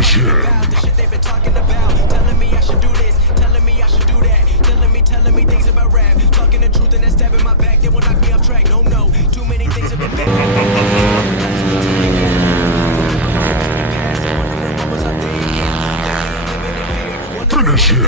Finish him. The shit they've been talking about, telling me I should do this, telling me I should do that, telling me things about rap, talking the truth and then stabbing my back. They will knock me off track. No, too many things have been bad. Finish him.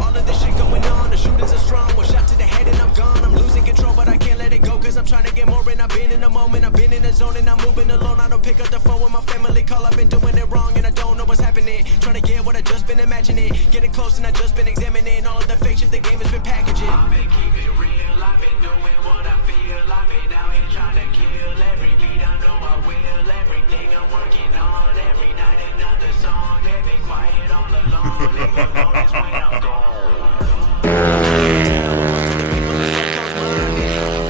All of this shit going on, the shootings are strong. One shot to the head and I'm gone. I'm losing control, but I can't let it go, cause I'm trying to get more. And I've been in the moment, I've been in the zone, and I'm moving alone. I don't pick up the phone when my family call. I've been doing it wrong and I don't know what's happening. Trying to get what I just been imagining, getting close and I just been examining all of the fake shit the game has been packaging. I've been keeping it real, I've been doing what I feel. I've been out here trying to kill every beat. I know I will, everything I'm working on. Every night another song. They've been quiet all along. They gon' notice when I'm gone.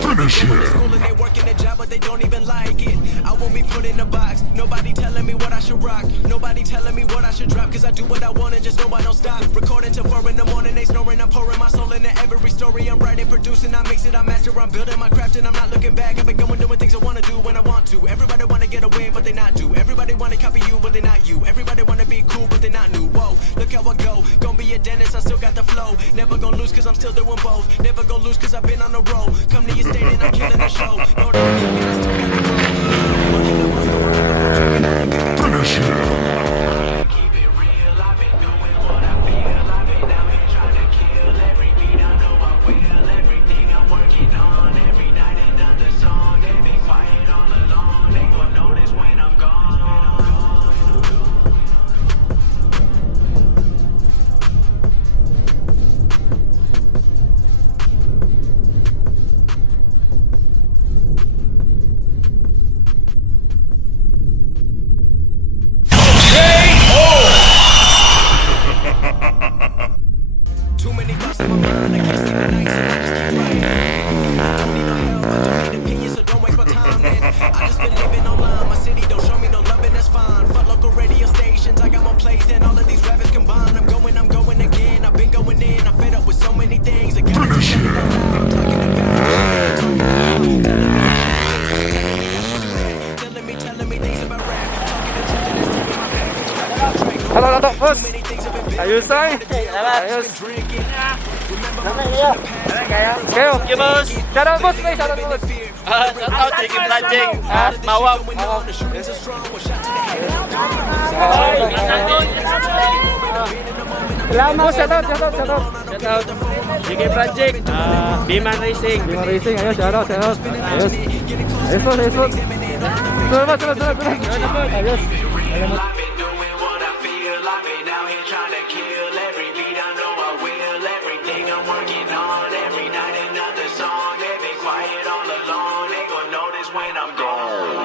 Finish him. They working the job, but they don't even like it. I won't be put in a box. Nobody telling me what I should rock. Nobody telling me what I should drop. Cause I do what I want and just know I don't stop. Recording till 4 in the morning, they snoring. I'm pouring my soul into every story. I'm writing, producing, I mix it, I master. I'm building my craft and I'm not looking back. I've been going doing things I wanna do when I want to. Everybody wanna get away, but they not do. Everybody wanna copy you, but they not you. Everybody wanna be cool, but they not new. Whoa, look how I go. Gonna be a dentist, I still got the flow. Never gonna lose cause I'm still doing both. Never gonna lose cause I've been on the road. Come to your state and I'm killing the show. No, don't kill me, I still got the finish him. Keep it real, I've been doing what I feel. I've been out here trying to kill every beat. I know I will, everything I'm working on. Every night another song. They've been quiet all along. They gon' notice when I'm gone. Too many thoughts in my mind, I can't sleep at night, so I just keep writing. Don't need no help, I don't need opinions, so don't waste my time then. I just been living online, my city don't show me no love and that's fine. Fuck local radio stations, I got more plays than all of these rappers combined. I'm going again, I've been going in, I'm fed up with so many things. I gotta finish it. I'm talking about, telling me things about rap, talking the truth and that's taking my back. Hello, Dato' Bos. Ayos ay. Ayos. Kayo. Thank you, boss. Shoutout Bos, kayo. Shoutout Bos. Shoutout, thank you, Planting. Mawag. Salamat. Shoutout. Shoutout. JK Project. Bman Racing. Bima Racing, ayos. Shoutout. Ayos. Ayos po. Sunod. Ayos.